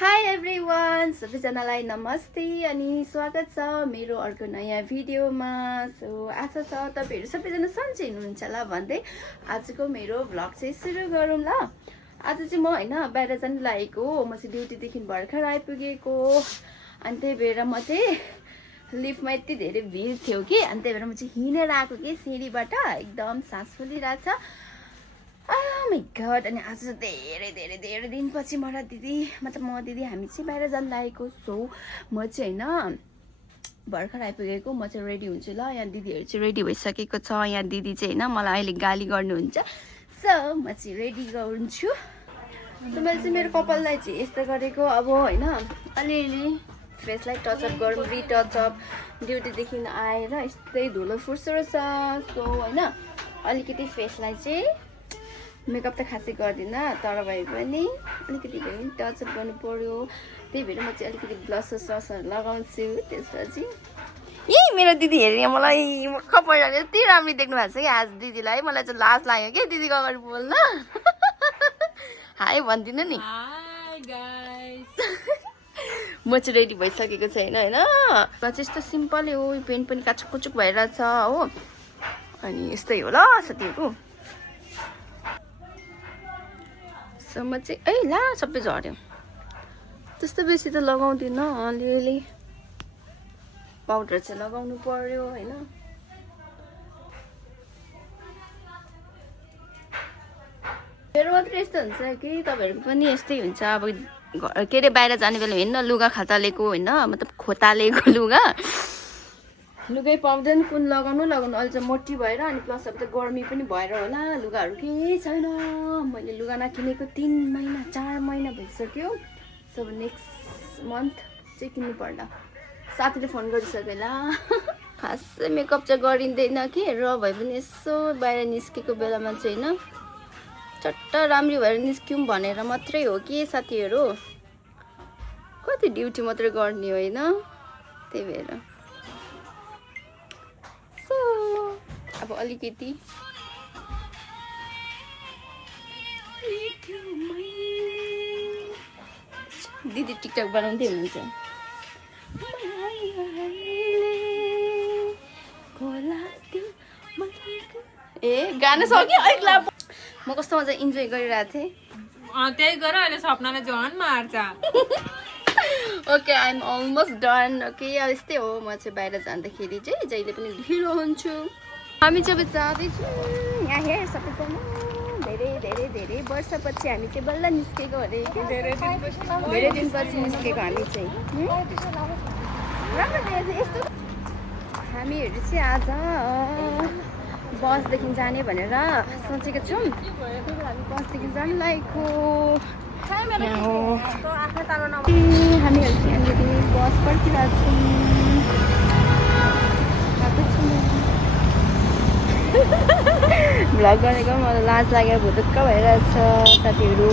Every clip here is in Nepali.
हाई एभ्रिवान, सबैजनालाई नमस्ते अनि स्वागत छ मेरो अर्को नयाँ भिडियोमा। सो आशा छ तपाईँहरू सबैजना सन्चै हुनुहुन्छ होला भन्दै आजको मेरो भ्लग चाहिँ सुरु गरौँ ल। आज चाहिँ म होइन बाहिर जानु लागेको, म चाहिँ ड्युटीदेखि भर्खर आइपुगेको। अनि त्यही भएर म चाहिँ लिफ्टमा यति धेरै भिड थियो कि, अनि त्यही भएर म चाहिँ हिँडेर आएको कि सिँढीबाट, एकदम सास फुलिरहेछ। My God. अनि आज चाहिँ धेरै दिनपछि म र दिदी, मतलब म दिदी हामी चाहिँ बाहिर जानु लागेको। सो म चाहिँ होइन भर्खर आइपुगेको, म चाहिँ रेडी हुन्छु ल। यहाँ दिदीहरू चाहिँ रेडी भइसकेको छ। यहाँ दिदी चाहिँ होइन मलाई अहिले गाली गर्नुहुन्छ। सो म चाहिँ रेडी गर्छु। सो मैले चाहिँ मेरो कपाललाई चाहिँ यस्तो गरेको, अब होइन अलिअलि फेसलाई टचअप गरौँ, रिटचअप। ड्युटीदेखि आएर यस्तै धुलो फुर्सुरो छ। सो होइन अलिकति फेसलाई चाहिँ मेकअप त खासै गर्दिनँ, तर भए पनि अलिकति भए पनि टचअप गर्नु पर्यो। त्यही भएर म चाहिँ अलिकति ब्लसहरू लगाउँछु। त्यसपछि मेरो दिदी हेर्ने मलाई खपर यति राम्रो देख्नु भएको छ कि आज दिदीलाई। मलाई चाहिँ लाज लाग्यो कि दिदीको अगाडि बोल्न। हाई भनिदिनु नि। म चाहिँ रेडी भइसकेको छैन होइन, र चाहिँ यस्तो सिम्पलै हो। यो पेन्ट पनि काचुक कुचुक भइरहेछ हो। अनि यस्तै हो ल साथीहरू। सो म चाहिँ ला सबै झऱ्यो। त्यस्तो बेसी त लगाउँदिनँ, अलिअलि पाउडर चाहिँ लगाउनु पर्यो होइन। मेरो मात्रै यस्तो हुन्छ कि तपाईँहरूको पनि यस्तै हुन्छ। अब के अरे बाहिर जाने बेला हेर्नु न, लुगा खाता लिएको होइन, मतलब खोता लिएको लुगै पाउँदैन, कुन लगाउनु अहिले चाहिँ मोटी भएर। अनि प्लस अब त गर्मी पनि भएर होला, लुगाहरू केही छैन। मैले लुगा नकिनेको 4 महिना भइसक्यो। सो नेक्स्ट मन्थ चाहिँ किन्नु पर्ला। साथीले फोन गरिसक्यो ल। खासै मेकअप चाहिँ गरिँदैन कि, र भए पनि यसो बाहिर निस्केको बेलामा चाहिँ होइन चट्ट राम्री भएर निस्क्यौँ भनेर मात्रै हो कि साथीहरू। कति ड्युटी मात्रै गर्ने होइन, त्यही भएर अब अलिकति दिदी टिकटक बनाउँदै हुनुहुन्छ। ए गाना सक्यो अहिले। म कस्तो मजा इन्जोय गरिरहेको थिएँ। त्यही गर, अहिले सपनाले झन् मार्छ। Okay I am almost done. Okay अब यस्तै हो, म चाहिँ बाहिर जाँदाखेरि चाहिँ जहिले पनि ढिलो हुन्छु। हामी चाहिँ अब जाँदैछौँ। यहाँ हेर सबैजना धेरै वर्षपछि हामी चाहिँ बल्ल निस्केको अरे। धेरै दिनपछि निस्केको हामी चाहिँ। यस्तो हामीहरू चाहिँ आज बसदेखि जाने भनेर सोचेको छौँ। हामी बसदेखि जानु लागेको। हामीहरू चाहिँ यहाँनिर बस पर्खिरहेको छौँ। भ्लग गरेको मलाई लाज लागेर भुतुक्क भइरहेछ साथीहरू।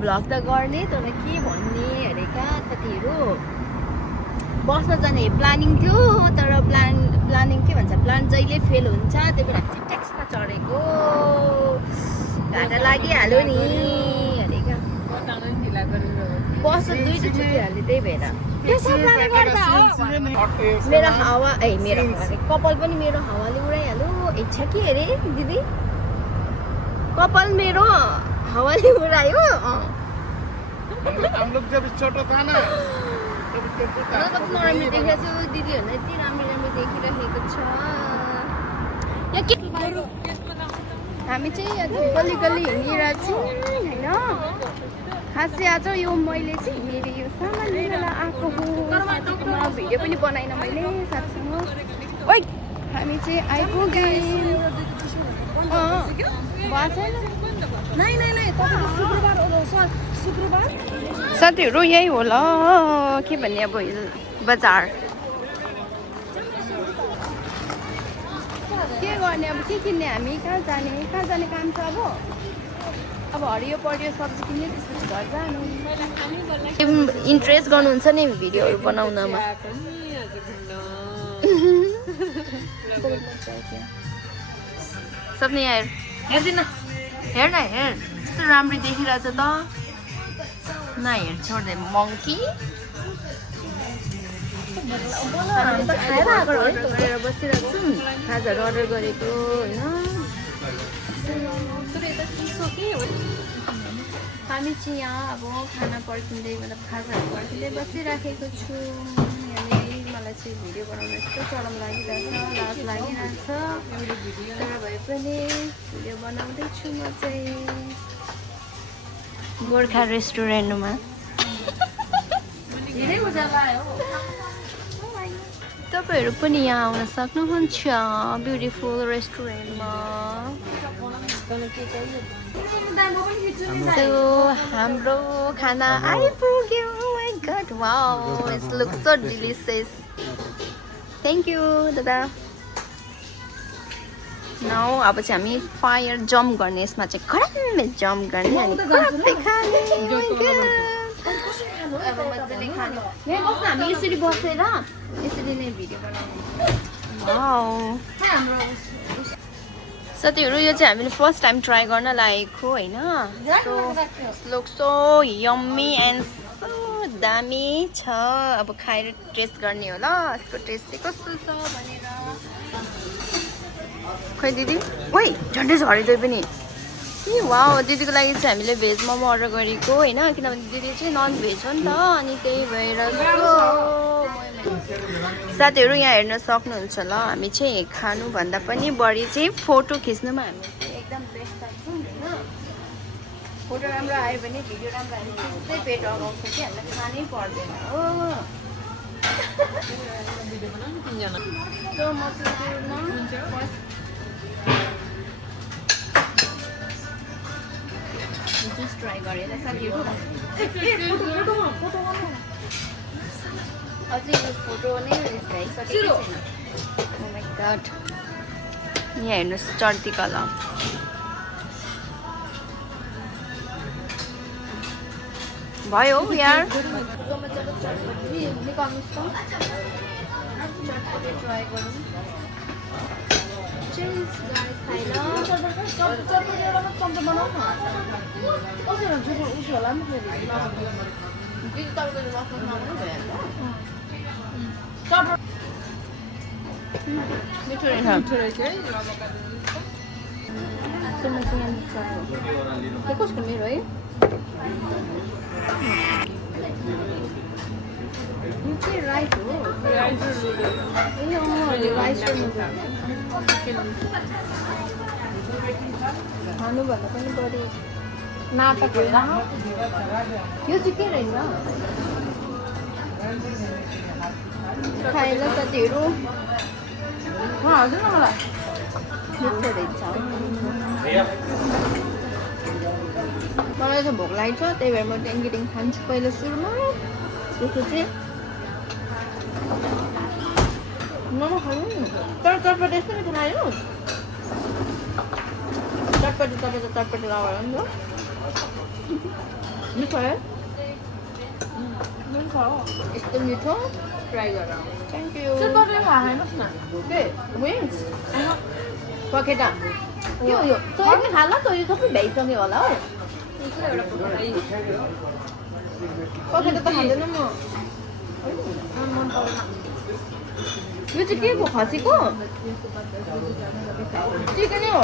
भ्लग त गर्ने तर के भन्ने अरे क्या साथीहरू। बसमा जाने प्लानिङ थियो, तर प्लानिङ के भन्छ, प्लान जहिले फेल हुन्छ। त्यही भएर चाहिँ ट्याक्सीमा चढेको, घाटा लागिहाल्यो नि अरे क्या। बस त दुईवटा छुट्टिहाल्यो, त्यही भएर मेरो हावा मेरो कपाल पनि मेरो हावाले उडाइहाल्यो। इच्छा के अरे दिदी, कपाल मेरो हावाले उडायो। नराम्रो देखेको छु, दिदीहरूलाई यति राम्रो देखिरहेको छ। हामी चाहिँ गल्ली हिँडिरहेको छौँ होइन। खासै आज यो मैले चाहिँ मेरो यो सामान लिएर आएको हो। भिडियो पनि बनाइन मैले साथीसँग। हामी चाहिँ आइपुग्यौँ। साथीहरू यही हो ल, के भन्ने अब बजार के गर्ने, अब के किन्ने, हामी कहाँ जाने काम छ। अब हरियो परियो सब्जी किन्ने, त्यसपछि घर जानु। इन्ट्रेस्ट गर्नुहुन्छ नि भिडियोहरू बनाउनमा। सबले यहाँ हेर्दैन, हेर न हेर, यस्तो राम्रो देखिरहेछ त। नहेर छोड्दै मङ्की खाएर आएको गरेर बसिरहेको छु खाजाहरू अर्डर गरेको होइन हामी चाहिँ यहाँ अब खाना पर्खिँदै मतलब खाजाहरू पर्खिँदै बसिराखेको छु यहाँनिर मलाई चाहिँ भिडियो बनाउन यस्तो चरम लागिरहेछ लाज लागिरहेछ तर भए पनि भिडियो बनाउँदैछु म चाहिँ गोर्खा रेस्टुरेन्टमा धेरै उज्यालो आयो तपाईँहरू पनि यहाँ आउन सक्नुहुन्छ ब्युटिफुल रेस्टुरेन्टमा हाम्रो खाना आइपुग्यो my God wow it's look so delicious thank you दादा नाउ अब चाहिँ हामी फायर जम्प गर्ने यसमा चाहिँ खराबले जम्प गर्ने अनि खराबले खाने अब मजाले खाने यहाँ बस्न हामी यसरी बसेर यसरी नै भिडियो बनाउने साथीहरू यो चाहिँ हामीले फर्स्ट टाइम ट्राई गर्न लागेको होइन look so yummy and so दामी छ अब खाएर टेस्ट गर्ने होला यसको टेस्ट चाहिँ कस्तो छ भनेर खै दिदी ओइ झन्डै झरिँदै पनि ए वाउ दिदीको लागि चाहिँ हामीले भेज मोमो अर्डर गरेको होइन किनभने दिदी चाहिँ नन भेज हो नि त अनि त्यही भएर साथीहरू यहाँ हेर्न सक्नुहुन्छ ल हामी चाहिँ खानुभन्दा पनि बढी चाहिँ फोटो खिच्नुमा हामी एकदम व्यस्त छौँ होइन फोटो राम्रो आयो भने भिडियो राम्रो आयो भने त्यस्तै पेट अगाउँछ कि हामीलाई खानै पर्दैन हो जुस ट्राई गरेर साथीहरू अझै यो फोटो नै भ्याइसकेको छैन ओ माई गॉड यहाँ हेर्नुहोस् चर्ती कला भयो यार निकाल्नुहोस् त चटपटे ट्राई गरौँ मिठो रहेछ कसको मेरो है यो चाहिँ राइस हो राइस खानुभन्दा पनि बढी नाटक होइन यो चाहिँ के रहेछ खाएर साथीहरू हजुर न मलाई मिठो रहेछ मलाई त भोक लागेको छ त्यही भएर म टेङ्गिटिङ खान्छु पहिला सुरुमा त्यसको चाहिँ नखानु तर चटपटे यस्तो मिठो लाग्यो चटपटे तपाईँ त चटपटे लगाएर नि त मिठो है यस्तो मिठो ट्राई गर थ्याङ्क यू के विङ्स पखेटा यो यो तँ पनि खाला त यो सबै भ्याइसक्यो होला हौ पखेटा त खाँदैन म यो चाहिँ के को खसीको चिकनै हो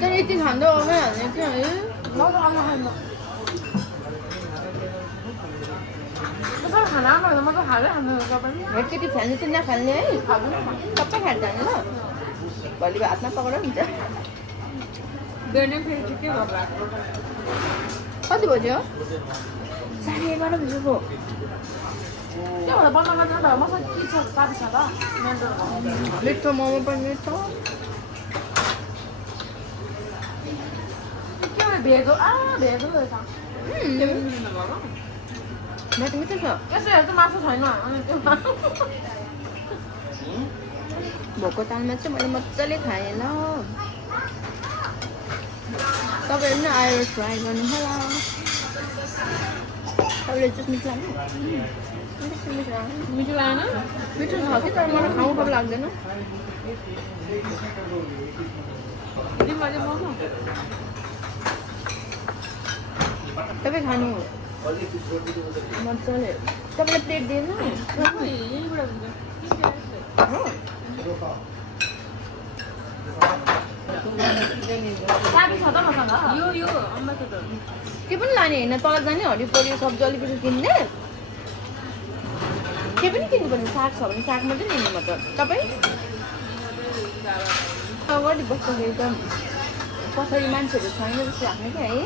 तर यति खाँदा आउनै हाल्ने क्या है केटी फाल्ने चाहिँ नफाल्ने है सबै खाएर जाने ल भोलि हातमा पक्रेर हुन्छ कति बज्यो 11:30 बजेको मिठो मोमो पनि मिठो मिठो छ भोको तालमा चाहिँ मैले मजाले खाएँ ल तपाईँहरू पनि आएर ट्राई गर्नु होला तपाईँले चाहिँ मिठो लाग्यो मिठो लागेन मिठो छ कि तर मलाई खाउँ लाग्दैन तपाईँ खानु मजाले तपाईँलाई प्लेट दिएन के पनि लाने होइन तल जाने हरियो परियो सब्जी अलिकति किन्ने के पनि किन्नुपर्ने साग छ भने साग मात्रै लिने म त तपाईँ अगाडि बस्दाखेरि त पछाडि मान्छेहरू छैन जस्तो लाग्ने क्या है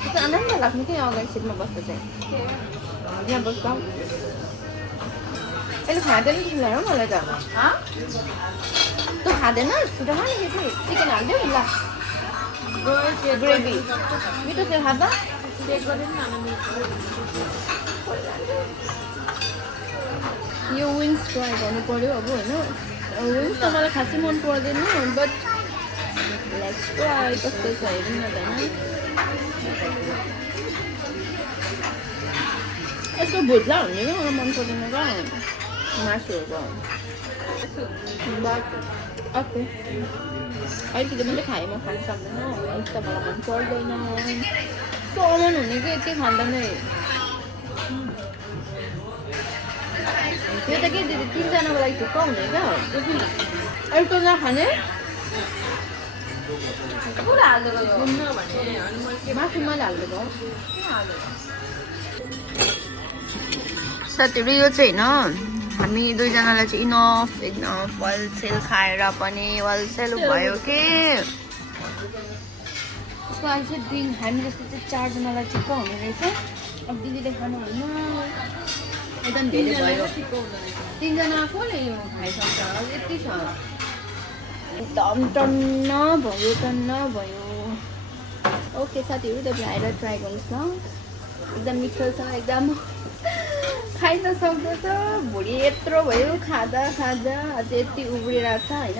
त्यस्तो आनन्द लाग्ने क्या अगाडि सिटमा बस्दा चाहिँ यहाँ बस्दा यसले खाँदैन कि ल मलाई त तँ खाँदैन छिटो खाने केटी चिकन हालिदियो ल ग्रेभी मिठो चाहिँ खाँदा यो विङ्स ट्राई गर्नु पऱ्यो अब होइन विङ्स त मलाई खासै मन पर्दैन बट लेट्स ट्राई कस्तो छ हेरौँ न त होइन यसको भुज्ला हुने क्या मलाई मन पर्दैन क्या मासुहरूको बट ओके अलिकति मात्रै खाएँ म खानु सक्दैन यस्तो त मलाई मन पर्दैन कमन हुने कि यति खाँदा नै यो त के दिदी 3 जनाको लागि ठिक्क हुने क्या अरू त नखाने पुरा हालिदिएको मासु मैले हालिदिएको साथीहरू यो चाहिँ होइन हामी दुईजनालाई चाहिँ इनफ इनफ होलसेल खाएर पनि होलसेल भयो के उसको लागि चाहिँ हामी जस्तो चाहिँ 4 जनालाई ठिक्क हुने रहेछ अब दिदीले खानु होइन एकदम धेरै भयो 3 जना कसले यो खाइसक्छ यति छ एकदम टन्न भयो ओके साथीहरू तपाईँ आएर ट्राई गर्नुहोस् न एकदम मिठो छ एकदम खाइ त सक्दछ भुँडी यत्रो भयो खाँदा अझै यति उब्रिरहेको छ होइन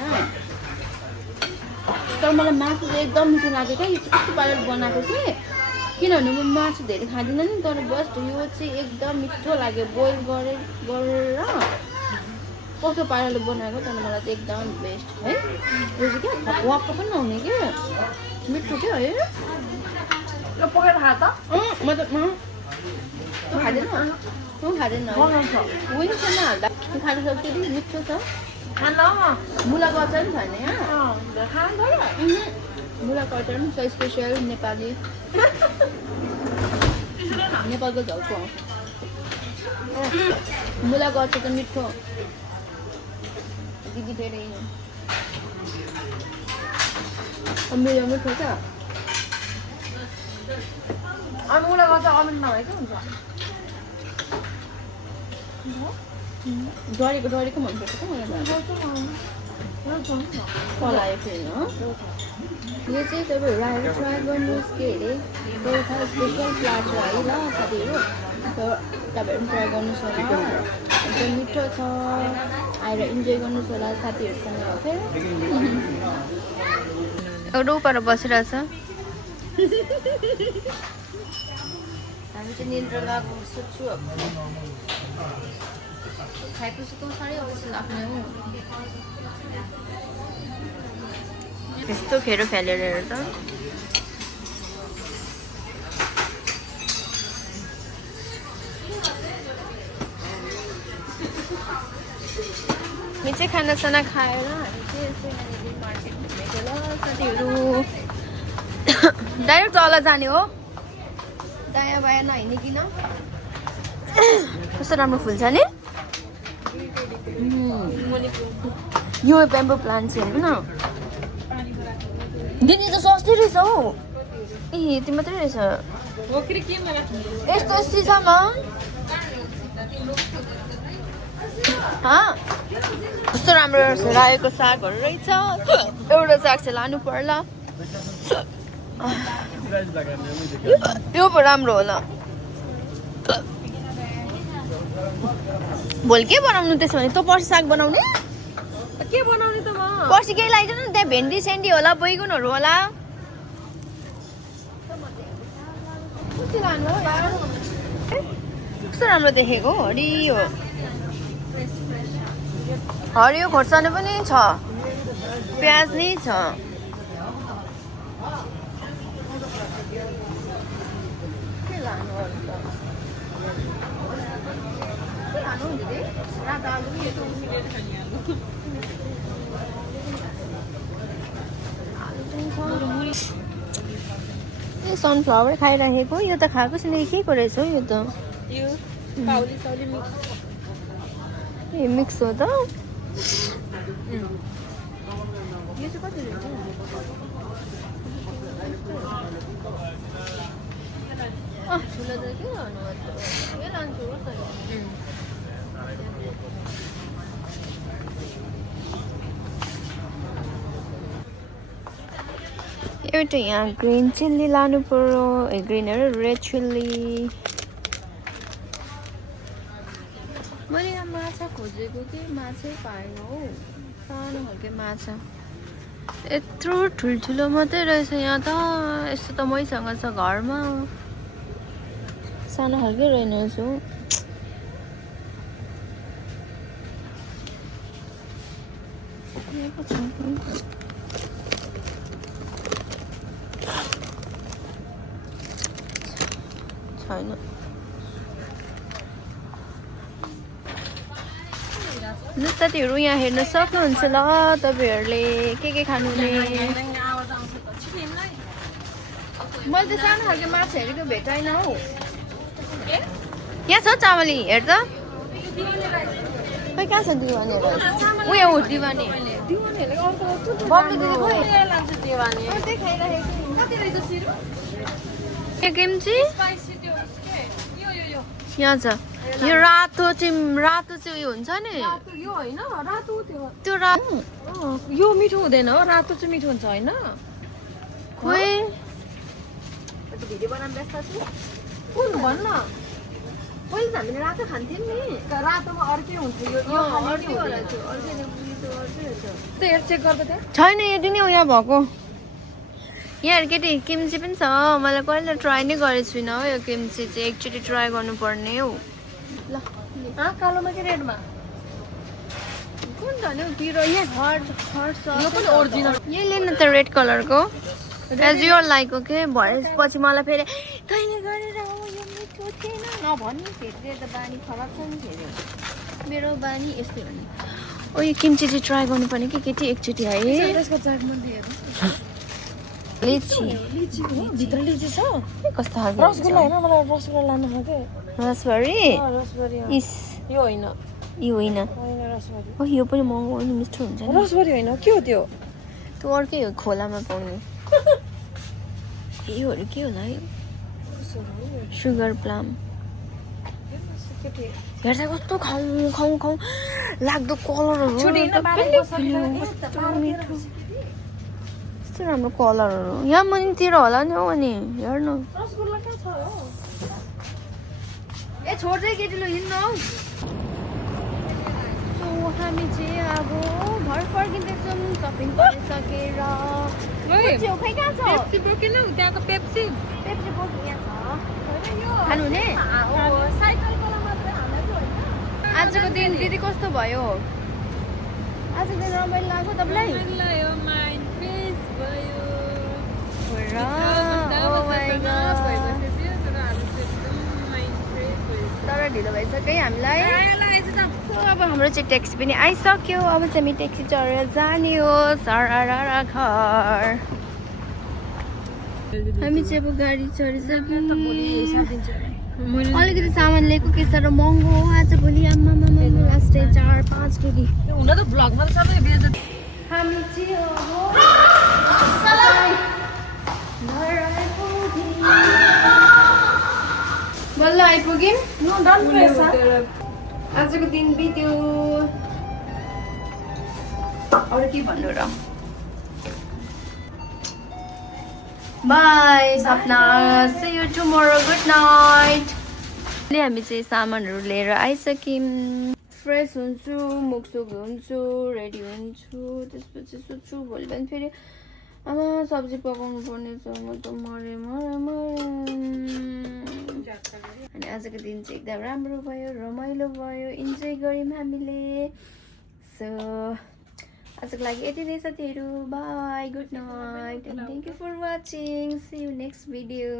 तर मलाई मासु चाहिँ एकदम मिठो लाग्यो क्या यो चाहिँ कस्तो पाराले बनाएको थिएँ किनभने म मासु धेरै खाँदिनँ नि तर जस्ट यो चाहिँ एकदम मिठो लाग्यो बोइल गरेर कस्तो पाराले बनाएको तर मलाई चाहिँ एकदम बेस्ट है यो चाहिँ क्या वाक्क पनि नहुने कि मिठो क्या है पकाएर खा त म त खाँदैन विङ्स हाल्दा खानु सक्छ कि मिठो छ मुलाको अचार पनि छैन यहाँ मुलाको अचार पनि छ स्पेसल नेपाली नेपालको झल्को आउँछ मुलाको अचार त मिठो दिदी फेरि मेरो मिठो छ अनि मुलाको अचार अमिलो नभए के हुन्छ डढेको मनपर्छ क्या मलाई पलायो फेरि यो चाहिँ तपाईँहरू आएर ट्राई गर्नुहोस् के अरे गोर्खा स्पेसल प्लाट छ है ल साथीहरू तपाईँहरू ट्राई गर्नुहोस् होला एकदम मिठो छ आएर इन्जोय गर्नुहोस् होला साथीहरूसँग ओके एउटा उपर बसिरहेछ हामी चाहिँ निन्द्रा लागु सोध्छु अब खाएपछि त साह्रै अवश्य लाग्ने हो यस्तो खेरो फालेर त हामी चाहिँ खानासाना खाएर हामी चाहिँ यसो यहाँनिर मार्केट घुमेको ल साथीहरू डाइरेक्ट तल जाने हो दायाँ बायाँ नहिँडिकन कस्तो राम्रो फुल्छ नि यो ब्याम्बो प्लान्ट चाहिँ हेर्नु न दिदी त सस्तै रहेछ हौ ए यति मात्रै रहेछ यस्तो सिसामा कस्तो राम्रो रहेछ रायोको सागहरू रहेछ एउटा साग चाहिँ लानु पर्ला यो पो राम्रो होला भोलि के बनाउनु त्यसो भने तँ पर्सि साग बनाउने के बनाउने त म पर्सि केही लगाइदिनु नि त्यहाँ भेन्डी सेन्डी होला बैगुनहरू होला कस्तो राम्रो देखेको हरियो हरियो खोर्सानी पनि छ प्याज नै छ यो सनफ्लावर खाइराखेको यो त खाएको छैन के रहेछ हौ यो त यो पाउली साउली मिक्स ए मिक्स हो त यो चाहिँ कति रहेछ ठुलो त के गर्नु यो लान्छु हो त एउटा यहाँ ग्रिन चिल्ली लानु पर्यो ग्रिनहरू रेड चिल्ली मैले यहाँ माछा खोजेको कि माछै पाएन हौ सानो खालके माछा यत्रो ठुल्ठुलो मात्रै रहेछ यहाँ त यस्तो त मैसँग छ घरमा सानो खालके रहेनछ हौ छैन साथीहरू यहाँ हेर्न सक्नुहुन्छ ल तपाईँहरूले के खानुहुने मैले त सानो खालको माछा हेरेको भेटाइन हौ यहाँ छ चामली हेर त खै कहाँ छ दिवानीहरू उयो हो दिवानी किम्ची यहाँ छ यो रातो चाहिँ उयो हुन्छ नि यो होइन रातो त्यो यो मिठो हुँदैन हो रातो चाहिँ मिठो हुन्छ होइन खोइ भिडियो बनाउनु व्यस्त छु कुन भन्न पहिले त हामीले रातो खान्थ्यौँ नि रातोमा अर्कै हुन्थ्यो यो हेर चेक गर्दा त्यहाँ छैन यति नै उयो भएको यहाँ केटी किम्ची पनि छ मलाई कहिले ट्राई नै गरेको छुइनँ हो यो किम्ची चाहिँ एकचोटि ट्राई गर्नुपर्ने हौ ल कालोमा कि रेडमा कुन त नि हौ पिरो यहाँ हट छ यो पनि ओरिजिनल यही लिनु त रेड कलरको एज युर लाइकको के भएपछि मलाई फेरि तैँले गरेर हो यो मिठो थिएन नभन्नु फेरि त बानी खराब छ नि फेरि मेरो बानी यस्तै हो नि ओ यो किम्ची चाहिँ ट्राई गर्नुपर्ने कि केटी एकचोटि है त्यसको चाकमा दिएर लिची भित्र लिची छ कस्तो खालको रसगुल्ला होइन मलाई रसगुल्ला लानु छ के रसबरी रसबरी इस यो होइन यो होइन रसबरी ओ यो पनि महँगो नि मिठो हुन्छ नि रसबरी होइन के हो त्यो त्यो अर्कै हो खोलामा पाउने योहरू के होला है सुगर प्लम हेर्दा कस्तो खाउँ लाग्दो कलरहरू कस्तो राम्रो कलरहरू यहाँ मुनितिर होला नि हौ अनि हेर्नु रसगुल्ला कहाँ छ ए छोड्दै केटीलो हिँड्नु हौ सो हामी चाहिँ अब घर फर्किँदैछौँ सपिङ गरिसकेर खै कहाँ छ पेप्सी बोकेन त्यहाँको पेप्सी पेप्सी बोकी यहाँ छ खानुहुने आजको दिन दिदी कस्तो भयो आजको दिन रमाइलो लाग्यो तपाईँलाई तर ढिलो भइसक्यो है हामीलाई अब हाम्रो चाहिँ ट्याक्सी पनि आइसक्यो अब चाहिँ हामी ट्याक्सी चढेर जाने हो सरर घर हामी चाहिँ अब गाडी चढिसक्यौँ अलिकति सामान लिएको के साह्रो महँगो हो आज भोलि आमा लास्टै 4-5 केजी हुन त भ्लगमा त सबै बेच्छ हामी चाहिँ बल्ल आइपुग्यौँ आजको दिन बित्यो अरू के भन्नु र bye Sapna see you tomorrow good night हामी चाहिँ सामानहरू लिएर आइसक्यौँ फ्रेस हुन्छु मुखसुख हुन्छु रेडी हुन्छु त्यसपछि सोध्छु भोलि बिहान फेरि आमा सब्जी पकाउनु पर्ने छ म त मरे अनि आजको दिन चाहिँ एकदम राम्रो भयो रमाइलो भयो इन्जोय गऱ्यौँ हामीले सो आजको लागि यति नै साथीहरू bye good night and thank you for watching see you next video